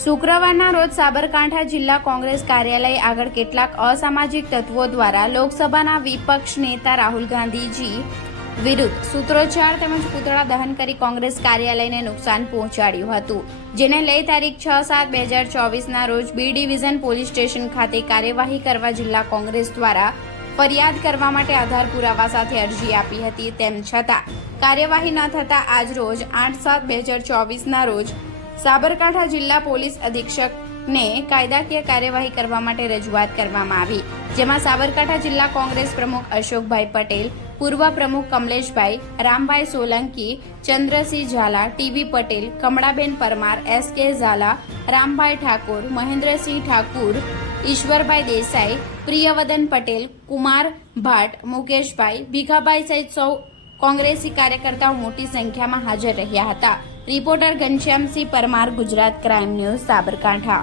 શુક્રવારના રોજ સાબરકાંઠા જિલ્લા કોંગ્રેસ કાર્યાલય આગળ કેટલાક અસામાજિક તત્વો દ્વારા લોકસભાના વિપક્ષ નેતા રાહુલ ગાંધીજી વિરુદ્ધ સૂત્રોચ્ચાર તેમજ પુતળા દહન કરી કોંગ્રેસ કાર્યાલયને નુકસાન પહોંચાડ્યું હતું, જેને લઈ તારીખ છ સાત બે હજાર ચોવીસના રોજ બી ડિવિઝન પોલીસ સ્ટેશન ખાતે કાર્યવાહી કરવા જિલ્લા કોંગ્રેસ દ્વારા ફરિયાદ કરવા માટે આધાર પુરાવા સાથે અરજી આપી હતી, તેમ છતાં કાર્યવાહી ન થતાં આજ રોજ આઠ સાત બે હજાર ચોવીસના રોજ સાબરકાંઠા જિલ્લા પોલીસ અધિક્ષકને કાયદાકીય કાર્યવાહી કરવા માટે રજૂઆત કરવામાં આવી, જેમાં સાબરકાંઠા જિલ્લા કોંગ્રેસ પ્રમુખ અશોકભાઈ પટેલ, પૂર્વ પ્રમુખ Kamleshbhai, Rambhai Solanki, Chandrasinh Zala, TV Patel, Kamlaben Parmar, S K Zala, Rambhai Thakor, Mahendra Singh Thakur, Ishwarbhai Desai, પ્રિયવદન Patel, Kumar ભાટ, મુકેશભાઈ, ભીખાભાઈ સહિત સૌ કોંગ્રેસી કાર્યકર્તાઓ મોટી સંખ્યામાં હાજર રહ્યા હતા. Reporter Ghanshyamsinh Parmar Gujarat crime news Sabarkantha.